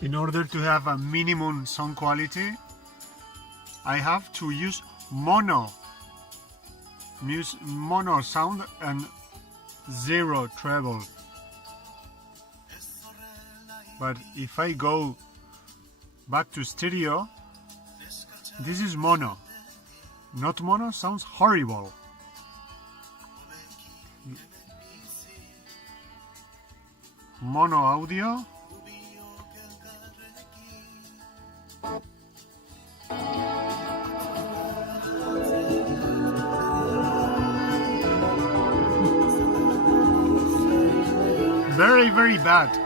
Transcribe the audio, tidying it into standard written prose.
In order to have a minimum sound quality, I have to use mono sound and zero treble. But if I go back to stereo, this is mono. Not mono sounds horrible. Mono audio. Very, very bad.